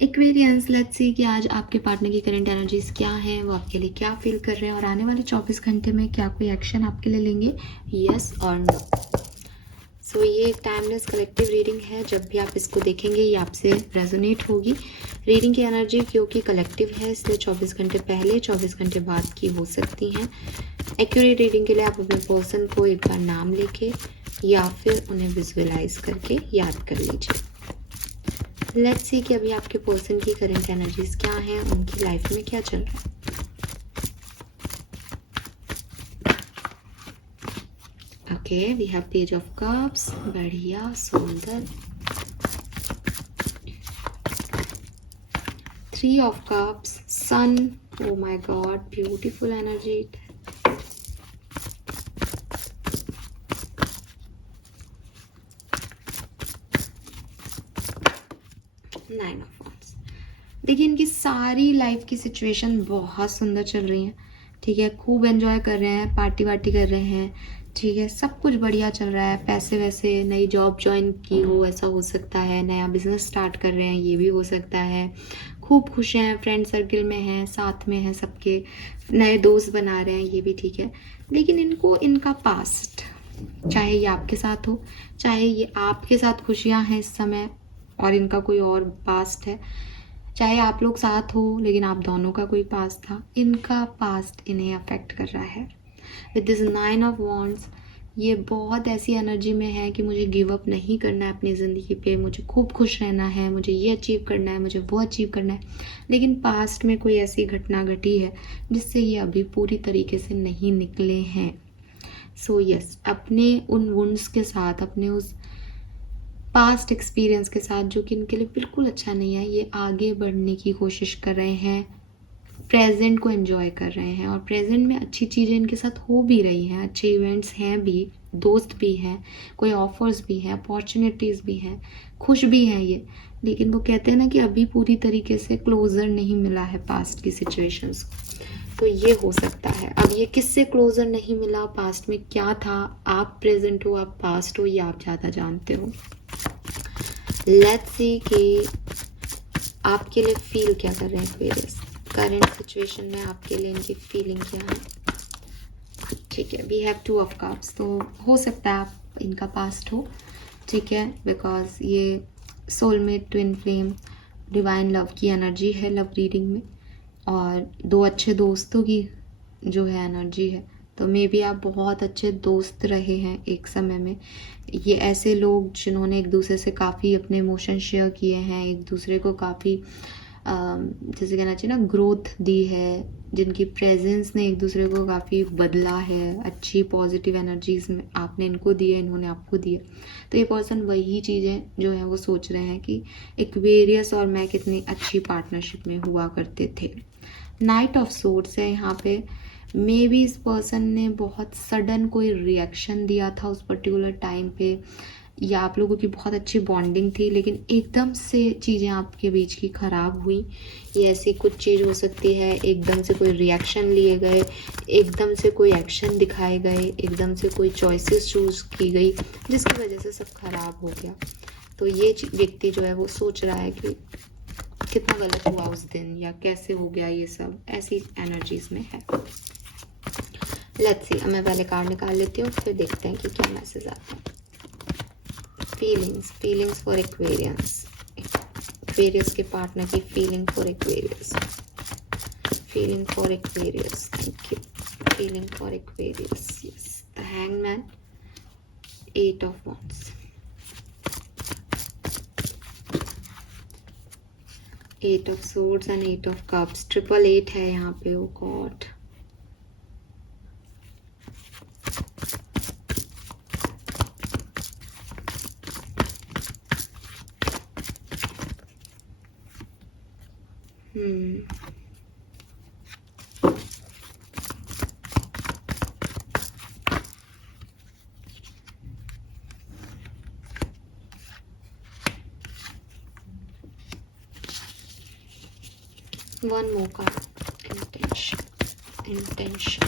Aquarians, let's see कि आज आपके पार्टनर की करंट एनर्जीज क्या हैं, वो आपके लिए क्या फील कर रहे हैं और आने वाले 24 घंटे में क्या कोई एक्शन आपके लिए लेंगे, यस और नो। सो ये एक टाइमलेस कलेक्टिव रीडिंग है। जब भी आप इसको देखेंगे ये आपसे रेजोनेट होगी। रीडिंग की एनर्जी क्योंकि कलेक्टिव है इसलिए 24 घंटे पहले 24 घंटे बाद की हो सकती हैं। एक्यूरेट रीडिंग के लिए आप अपने पर्सन को एक बार नाम लेके या फिर उन्हें विजुअलाइज करके याद कर लीजिए। लेट्स सी कि अभी आपके पर्सन की करंट एनर्जीज क्या हैं, उनकी लाइफ में क्या चल रहा है। Okay, we have page of cups, बढ़िया सुंदर। 3 of cups, sun, oh my god beautiful energy. 9 of wands. देखिए इनकी सारी लाइफ की सिचुएशन बहुत सुंदर चल रही है, ठीक है। खूब एंजॉय कर रहे हैं, पार्टी वार्टी कर रहे हैं, ठीक है। सब कुछ बढ़िया चल रहा है। पैसे वैसे, नई जॉब ज्वाइन की हो ऐसा हो सकता है, नया बिजनेस स्टार्ट कर रहे हैं ये भी हो सकता है। खूब खुश हैं, फ्रेंड सर्कल में हैं, साथ में हैं, सबके नए दोस्त बना रहे हैं ये भी ठीक है। लेकिन इनको इनका पास्ट, चाहे ये आपके साथ हो, चाहे ये आपके साथ खुशियां हैं इस समय और इनका कोई और पास्ट है, चाहे आप लोग साथ हो लेकिन आप दोनों का कोई पास्ट था, इनका पास्ट इन्हें अफेक्ट कर रहा है। विद दिस 9 ऑफ वॉन्ड्स ये बहुत ऐसी एनर्जी में है कि मुझे गिव अप नहीं करना है अपनी ज़िंदगी पे, मुझे खूब खुश रहना है, मुझे ये अचीव करना है, मुझे वो अचीव करना है। लेकिन पास्ट में कोई ऐसी घटना घटी है जिससे ये अभी पूरी तरीके से नहीं निकले हैं। सो यस, अपने उन वुंड्स के साथ, अपने उस पास्ट एक्सपीरियंस के साथ जो कि इनके लिए बिल्कुल अच्छा नहीं है, ये आगे बढ़ने की कोशिश कर रहे हैं, प्रेजेंट को एंजॉय कर रहे हैं और प्रेजेंट में अच्छी चीज़ें इनके साथ हो भी रही हैं, अच्छे इवेंट्स हैं भी, दोस्त भी हैं, कोई ऑफर्स भी हैं, अपॉर्चुनिटीज़ भी हैं, खुश भी हैं ये। लेकिन वो कहते हैं ना कि अभी पूरी तरीके से क्लोजर नहीं मिला है पास्ट की सिचुएशंस को। तो ये हो सकता है। अब ये किससे क्लोजर नहीं मिला, पास्ट में क्या था, आप प्रेजेंट हो आप पास्ट हो, ये आप ज़्यादा जानते हो। लेट्स सी कि आपके लिए फील क्या कर रहे हैं एक्वेरियस, करंट सिचुएशन में आपके लिए इनकी फीलिंग क्या है, ठीक है। वी हैव 2 ऑफ कप्स, तो हो सकता है आप इनका पास्ट हो, ठीक है, बिकॉज ये soulmate, twin flame, divine love की एनर्जी है लव रीडिंग में, और 2 अच्छे दोस्तों की जो है एनर्जी है। तो मे बी आप बहुत अच्छे दोस्त रहे हैं एक समय में। ये ऐसे लोग जिन्होंने एक दूसरे से काफ़ी अपने इमोशन शेयर किए हैं, एक दूसरे को काफ़ी जैसे कहना चाहिए ना ग्रोथ दी है, जिनकी प्रेजेंस ने एक दूसरे को काफ़ी बदला है, अच्छी पॉजिटिव एनर्जीज में आपने इनको दी है, इन्होंने आपको दी है। तो ये पर्सन वही चीज़ें जो है वो सोच रहे हैं कि एक्वेरियस और मैं कितनी अच्छी पार्टनरशिप में हुआ करते थे। नाइट ऑफ सोर्ड्स है यहाँ पे। मे बी इस पर्सन ने बहुत सडन कोई रिएक्शन दिया था उस पर्टिकुलर टाइम पे, या आप लोगों की बहुत अच्छी बॉन्डिंग थी लेकिन एकदम से चीज़ें आपके बीच की ख़राब हुई। ये ऐसी कुछ चीज़ हो सकती है, एकदम से कोई रिएक्शन लिए गए, एकदम से कोई एक्शन दिखाए गए, एकदम से कोई चॉइसेस चूज़ की गई जिसकी वजह से सब खराब हो गया। तो ये व्यक्ति जो है वो सोच रहा है कि कितना गलत हुआ उस दिन या कैसे हो गया, ये सब ऐसी एनर्जीज में है। लेट्स सी, मैं पहले कार्ड निकाल लेती हूँ फिर देखते हैं कि क्या मैसेज आता है। फीलिंग्स फॉर एक्वेरियस के पार्टनर की feeling for Aquarius, thank you. Feeling for Aquarius, yes. The hangman, 8 of wands, 8 of swords and 8 of cups, 888 है यहाँ पे। Oh god, one more card, intention,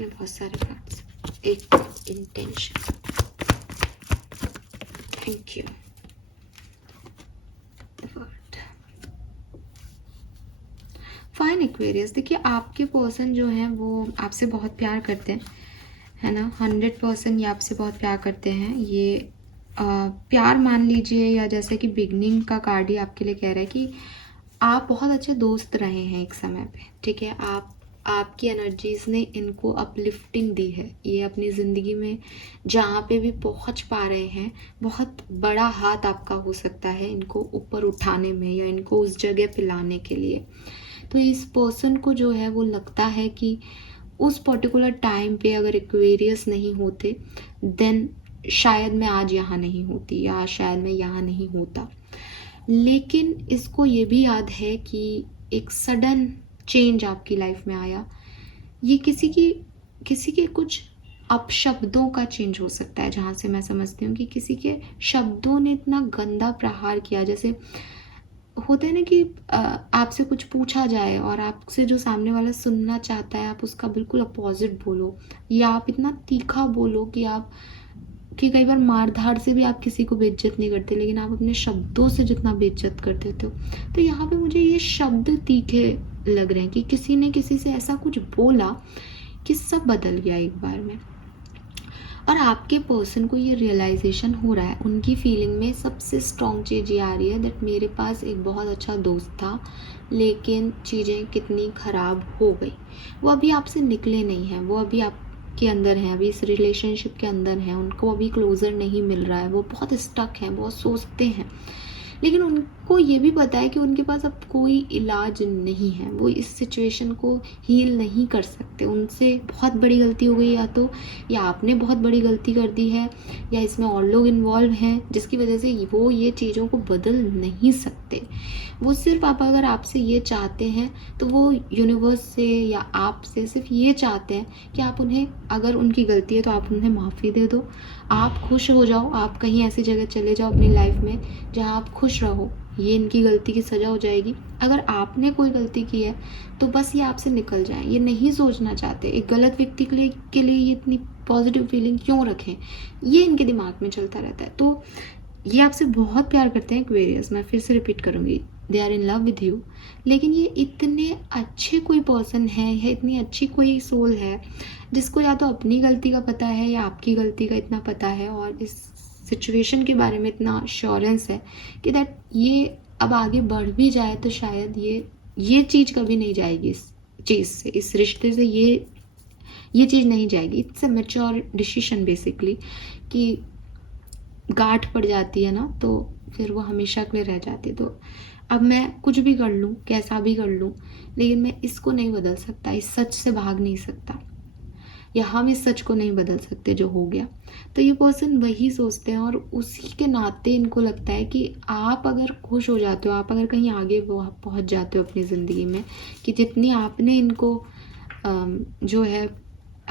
बहुत सारे कार्ड्स, एक intention, thank you. Fine Aquarius, देखिए आपके person जो हैं वो आपसे बहुत प्यार करते हैं, है ना। 100% ये आपसे बहुत प्यार करते हैं। ये प्यार मान लीजिए, या जैसे कि बिगनिंग का कार्ड ही आपके लिए कह रहा है कि आप बहुत अच्छे दोस्त रहे हैं एक समय पे, ठीक है। आपकी एनर्जीज ने इनको अपलिफ्टिंग दी है। ये अपनी ज़िंदगी में जहाँ पे भी पहुँच पा रहे हैं, बहुत बड़ा हाथ आपका हो सकता है इनको ऊपर उठाने में या इनको उस जगह पे लाने के लिए। तो इस पर्सन को जो है वो लगता है कि उस पर्टिकुलर टाइम पे अगर एक्वेरियस नहीं होते, देन शायद मैं आज यहाँ नहीं होती, या शायद मैं यहाँ नहीं होता। लेकिन इसको ये भी याद है कि एक सडन चेंज आपकी लाइफ में आया। ये किसी के कुछ अपशब्दों का चेंज हो सकता है, जहाँ से मैं समझती हूँ कि किसी के शब्दों ने इतना गंदा प्रहार किया। जैसे होता है ना कि आपसे कुछ पूछा जाए और आपसे जो सामने वाला सुनना चाहता है, आप उसका बिल्कुल अपोजिट बोलो, या आप इतना तीखा बोलो कि कई बार मार धाड़ से भी आप किसी को बेइज्जत नहीं करते, लेकिन आप अपने शब्दों से जितना बेइज्जत कर देते हो। तो यहाँ पे मुझे ये शब्द तीखे लग रहे हैं कि किसी ने किसी से ऐसा कुछ बोला कि सब बदल गया एक बार में। और आपके पर्सन को ये रियलाइजेशन हो रहा है, उनकी फीलिंग में सबसे स्ट्रॉन्ग चीज़ ये आ रही है दैट मेरे पास एक बहुत अच्छा दोस्त था, लेकिन चीज़ें कितनी ख़राब हो गई। वो अभी आपसे निकले नहीं हैं, वो अभी आपके अंदर हैं, अभी इस रिलेशनशिप के अंदर हैं, उनको अभी क्लोज़र नहीं मिल रहा है, वो बहुत स्टक हैं, बहुत सोचते हैं। लेकिन उनको ये भी पता है कि उनके पास अब कोई इलाज नहीं है, वो इस सिचुएशन को हील नहीं कर सकते। उनसे बहुत बड़ी गलती हो गई, या आपने बहुत बड़ी गलती कर दी है, या इसमें और लोग इन्वॉल्व हैं जिसकी वजह से वो ये चीज़ों को बदल नहीं सकते। वो सिर्फ आप अगर आपसे ये चाहते हैं तो वो यूनिवर्स से या आपसे सिर्फ ये चाहते हैं कि आप उन्हें, अगर उनकी गलती है तो आप उन्हें माफ़ी दे दो, आप खुश हो जाओ, आप कहीं ऐसी जगह चले जाओ अपनी लाइफ में जहाँ आप खुश रहो। ये इनकी गलती की सज़ा हो जाएगी। अगर आपने कोई गलती की है तो बस ये आपसे निकल जाए, ये नहीं सोचना चाहते एक गलत व्यक्ति के लिए ये इतनी पॉजिटिव फीलिंग क्यों रखें, ये इनके दिमाग में चलता रहता है। तो ये आपसे बहुत प्यार करते हैं एक्वेरियस, मैं फिर से रिपीट करूँगी, they are in love with you. लेकिन ये इतने अच्छे कोई पर्सन है, या इतनी अच्छी कोई सोल है जिसको या तो अपनी गलती का पता है या आपकी गलती का इतना पता है, और इस सिचुएशन के बारे में इतना अश्योरेंस है कि दैट ये अब आगे बढ़ भी जाए तो शायद ये चीज़ कभी नहीं जाएगी, इस चीज़ से, इस रिश्ते से ये चीज़ नहीं जाएगी। It's a mature decision basically, कि गांठ पड़ जाती है ना तो फिर वो हमेशा के लिए रह जाती है। तो अब मैं कुछ भी कर लूँ, कैसा भी कर लूँ, लेकिन मैं इसको नहीं बदल सकता, इस सच से भाग नहीं सकता, या हम इस सच को नहीं बदल सकते जो हो गया। तो ये पर्सन वही सोचते हैं, और उसी के नाते इनको लगता है कि आप अगर खुश हो जाते हो, आप अगर कहीं आगे पहुंच जाते हो अपनी ज़िंदगी में, कि जितनी आपने इनको जो है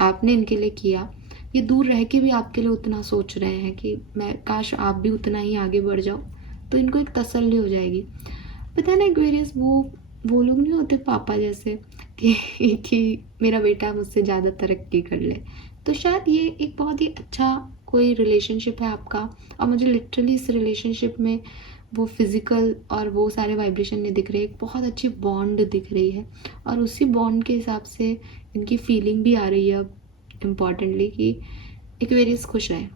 आपने इनके लिए किया, ये दूर रह के भी आपके लिए उतना सोच रहे हैं कि मैं काश आप भी उतना ही आगे बढ़ जाओ, तो इनको एक तसल्ली हो जाएगी। पता है ना एक्वेरियस, वो लोग नहीं होते पापा जैसे कि मेरा बेटा मुझसे ज़्यादा तरक्की कर ले। तो शायद ये एक बहुत ही अच्छा कोई रिलेशनशिप है आपका, और मुझे लिटरली इस रिलेशनशिप में वो फिज़िकल और वो सारे वाइब्रेशन नहीं दिख रहे, एक बहुत अच्छी बॉन्ड दिख रही है, और उसी बॉन्ड के हिसाब से इनकी फीलिंग भी आ रही है अब इम्पॉर्टेंटली, कि एक्वेरियस खुश रहे,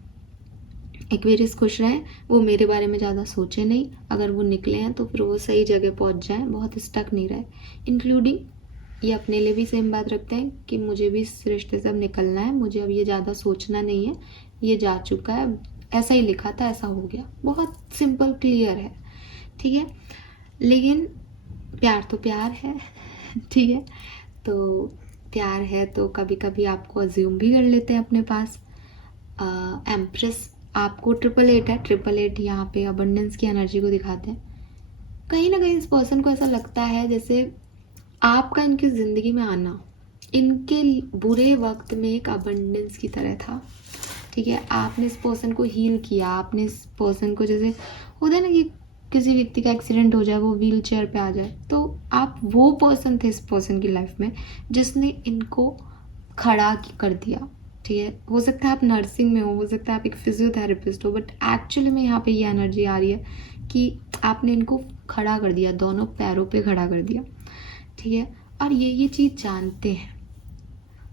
एक्वेरियस खुश रहें, वो मेरे बारे में ज़्यादा सोचे नहीं, अगर वो निकले हैं तो फिर वो सही जगह पहुंच जाएं, बहुत स्टक नहीं रहे। इंक्लूडिंग ये अपने लिए भी सेम बात रखते हैं कि मुझे भी इस रिश्ते से अब निकलना है, मुझे अब ये ज़्यादा सोचना नहीं है, ये जा चुका है, ऐसा ही लिखा था ऐसा हो गया। बहुत सिंपल क्लियर है, ठीक है। लेकिन प्यार तो प्यार है, ठीक है। तो प्यार है तो कभी कभी आपको अज्यूम भी कर लेते हैं अपने पास। एम्प्रेस आपको 888 है, 888 यहाँ पे अबंडेंस की एनर्जी को दिखाते हैं। कहीं ना कहीं इस पर्सन को ऐसा लगता है जैसे आपका इनकी ज़िंदगी में आना इनके बुरे वक्त में एक अबंडेंस की तरह था, ठीक है। आपने इस पर्सन को हील किया, आपने इस पर्सन को, जैसे होता है ना कि किसी व्यक्ति का एक्सीडेंट हो जाए, वो व्हील चेयर पर आ जाए, तो आप वो पर्सन थे इस पर्सन की लाइफ में जिसने इनको खड़ा कर दिया, ठीक है। हो सकता है आप नर्सिंग में हो सकता है आप एक फिजियोथेरेपिस्ट हो, बट एक्चुअली में यहाँ पे ये एनर्जी आ रही है कि आपने इनको खड़ा कर दिया, दोनों पैरों पे खड़ा कर दिया, ठीक है। और ये चीज़ जानते हैं,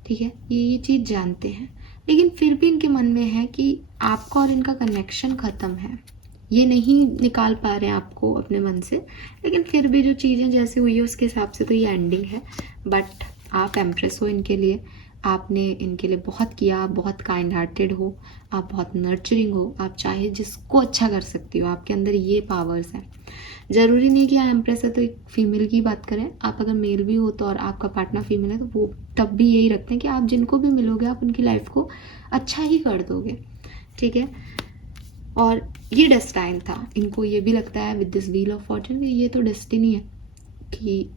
ठीक है, ये चीज़ जानते हैं, लेकिन फिर भी इनके मन में है कि आपका और इनका कनेक्शन ख़त्म है, ये नहीं निकाल पा रहे हैं आपको अपने मन से, लेकिन फिर भी जो चीज़ें जैसे हुई है उसके हिसाब से तो ये एंडिंग है। बट आप एम्प्रेस हो इनके लिए, आपने इनके लिए बहुत किया, आप बहुत काइंड हार्टेड हो, आप बहुत नर्चरिंग हो, आप चाहे जिसको अच्छा कर सकती हो, आपके अंदर ये पावर्स हैं। ज़रूरी नहीं कि एम्प्रेस है तो एक फीमेल की बात करें, आप अगर मेल भी हो तो और आपका पार्टनर फीमेल है तो वो तब भी यही रखते हैं कि आप जिनको भी मिलोगे आप उनकी लाइफ को अच्छा ही कर दोगे, ठीक है। और ये डेस्टाइन था, इनको ये भी लगता है with this wheel of Fortune ये तो डेस्टिनी है कि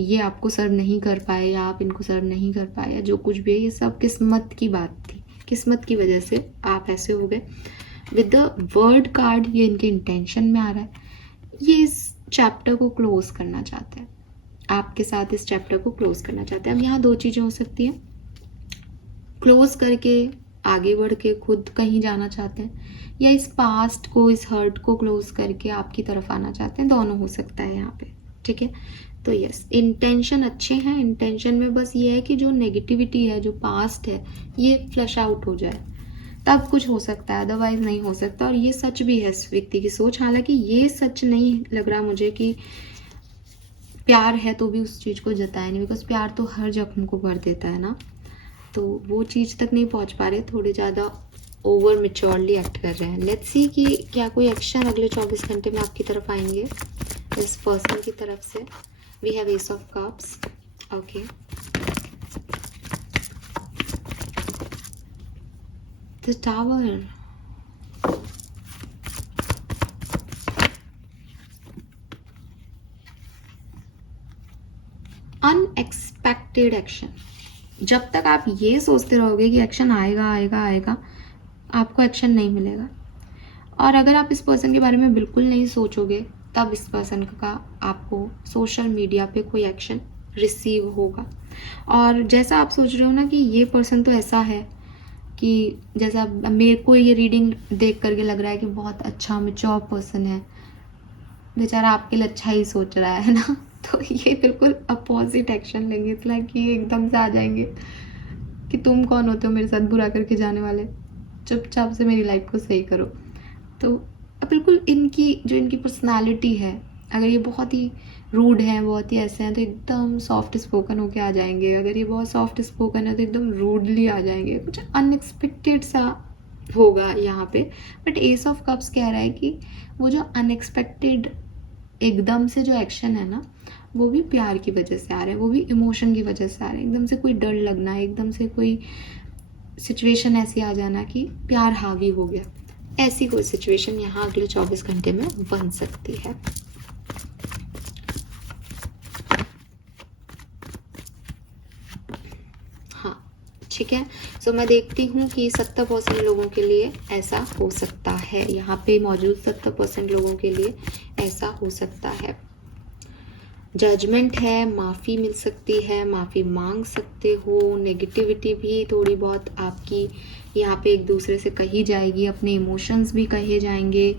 ये आपको सर्व नहीं कर पाए या आप इनको सर्व नहीं कर पाए या जो कुछ भी है, ये सब किस्मत की बात थी, किस्मत की वजह से आप ऐसे हो गए। विद द वर्ड कार्ड ये इनके इंटेंशन में आ रहा है, ये इस चैप्टर को क्लोज करना चाहते हैं, आपके साथ इस चैप्टर को क्लोज करना चाहते हैं। अब यहाँ दो चीज़ें हो सकती हैं, क्लोज करके आगे बढ़ के खुद कहीं जाना चाहते हैं, या इस पास्ट को, इस हर्ट को क्लोज करके आपकी तरफ आना चाहते हैं, दोनों हो सकता है यहाँ पे, ठीक है। तो यस, इंटेंशन अच्छे हैं, इंटेंशन में बस ये है कि जो नेगेटिविटी है, जो पास्ट है, ये फ्लश आउट हो जाए, तब कुछ हो सकता है, अदरवाइज नहीं हो सकता। और ये सच भी है इस व्यक्ति की सोच, हालांकि ये सच नहीं लग रहा मुझे कि प्यार है तो भी उस चीज़ को जताए नहीं, बिकॉज प्यार तो हर जख्म को भर देता है ना, तो वो चीज़ तक नहीं पहुंच पा रहे, थोड़े ज़्यादा ओवर मेच्योरली एक्ट कर रहे हैं। लेट्स सी कि क्या कोई एक्शन अगले 24 घंटे में आपकी तरफ आएंगे इस पर्सन की तरफ से। We have ace of cups, okay, the tower, unexpected action. जब तक आप ये सोचते रहोगे कि एक्शन आएगा आएगा आएगा, आपको एक्शन नहीं मिलेगा। और अगर आप इस पर्सन के बारे में बिल्कुल नहीं सोचोगे, तब इस पर्सन का आपको सोशल मीडिया पे कोई एक्शन रिसीव होगा। और जैसा आप सोच रहे हो ना कि ये पर्सन तो ऐसा है कि जैसा मेरे को ये रीडिंग देख करके लग रहा है कि बहुत अच्छा मैच्योर पर्सन है, बेचारा आपके लिए अच्छा ही सोच रहा है ना, तो ये बिल्कुल अपोजिट एक्शन लेंगे, इतना कि एकदम से आ जाएंगे कि तुम कौन होते हो मेरे साथ बुरा करके जाने वाले, चुपचाप से मेरी लाइफ को सही करो। तो बिल्कुल इनकी जो इनकी पर्सनालिटी है, अगर ये बहुत ही रूड हैं, बहुत ही ऐसे हैं, तो एकदम सॉफ्ट स्पोकन होके आ जाएंगे। अगर ये बहुत सॉफ्ट स्पोकन है तो एकदम रूडली आ जाएंगे, कुछ अनएक्सपेक्टेड सा होगा यहाँ पे। बट एस ऑफ कप्स कह रहा है कि वो जो अनएक्सपेक्टेड एकदम से जो एक्शन है ना, वो भी प्यार की वजह से आ रहे हैं, वो भी इमोशन की वजह से आ रहे हैं। एकदम से कोई डर लगना, एकदम से कोई सिचुएशन ऐसी आ जाना कि प्यार हावी हो गया, ऐसी कोई सिचुएशन यहाँ अगले 24 घंटे में बन सकती है। हाँ, ठीक है। सो मैं देखती हूँ कि 70% लोगों के लिए ऐसा हो सकता है, यहाँ पे मौजूद 70% लोगों के लिए ऐसा हो सकता है। जजमेंट है, माफ़ी मिल सकती है, माफ़ी मांग सकते हो, नेगेटिविटी भी थोड़ी बहुत आपकी यहाँ पे एक दूसरे से कही जाएगी, अपने इमोशंस भी कहे जाएंगे,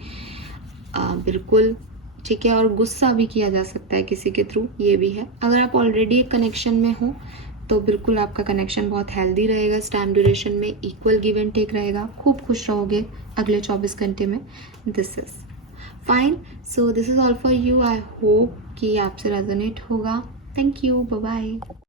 बिल्कुल ठीक है। और गुस्सा भी किया जा सकता है किसी के थ्रू, ये भी है। अगर आप ऑलरेडी एक कनेक्शन में हो तो बिल्कुल आपका कनेक्शन बहुत हेल्दी रहेगा, इस टाइम ड्यूरेशन में इक्वल गिव एंड टेक रहेगा, खूब खुश रहोगे अगले 24 घंटे में। This is fine, so this is all for you. I hope कि आपसे रेजोनेट होगा। Thank you, bye bye.